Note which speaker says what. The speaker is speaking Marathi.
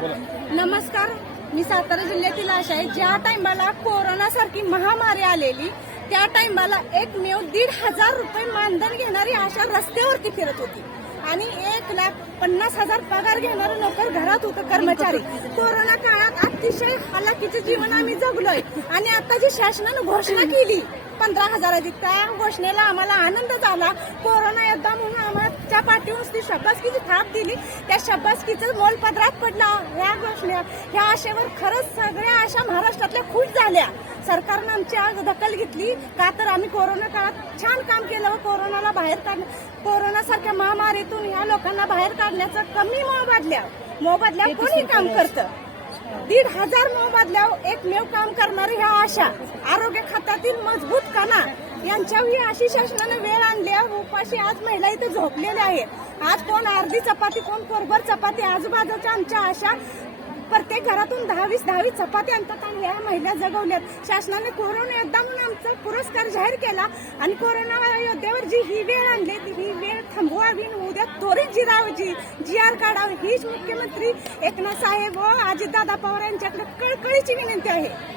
Speaker 1: नमस्कार. मी सातारा जिल्ह्यातील आशा आहे. ज्या टाइमाला कोरोना सारखी महामारी आलेली त्या टाइमाला एकमेव दीड हजार रुपये मानधन घेणारी आशा रस्त्यावरती फिरत होती. आणि एक लाख पन्नास हजार पगार घेणारं नोकर घरात होतं कर्मचारी. कोरोना काळात अतिशय हालाकीचं जीवन आम्ही जगलोय. आणि आता जी शासनानं घोषणा केली पंधरा हजाराची त्या घोषणेला आम्हाला आनंद झाला. कोरोना योद्धा ती शब्बासकीची थाप दिली. त्या शब्बासकीचं मोल पदरात पडला. ह्या घोषणा ह्या आशेवर खरंच सगळ्या आशा महाराष्ट्रातल्या खुश झाल्या. सरकारनं आमची आज दखल घेतली. का तर आम्ही कोरोना काळात छान काम केलं. व कोरोनाला बाहेर काढ कोरोनासारख्या महामारीतून ह्या लोकांना बाहेर काढण्याचं कमी मोबदल्या मोबदल्या कोणी काम करतं? दीड हजार मोबदल्यावर एकमेव काम करणारी ह्या आशा आरोग्य खात्यातील मजबूत यांच्यावर अशी शासनानं वेळ आणली आहे. उपाशी आज महिला इथे झोपलेल्या आहेत. आज कोण अर्धी चपाती कोण कोरभर चपाती? आजूबाजूच्या आमच्या आशा प्रत्येक घरातून दहावीस दहावीस चपाती आणतात आणि या महिला जगवल्यात. शासनाने कोरोना योद्धा म्हणून आमचा पुरस्कार जाहीर केला आणि कोरोना योद्ध्यावर जी ही वेळ आणली ती ही वेळ थांबवावी उद्या त्वरित जिरावजी जी आर काढावी हीच मुख्यमंत्री एकनाथ साहेब व अजितदादा पवार यांच्याकडे कळकळीची विनंती आहे.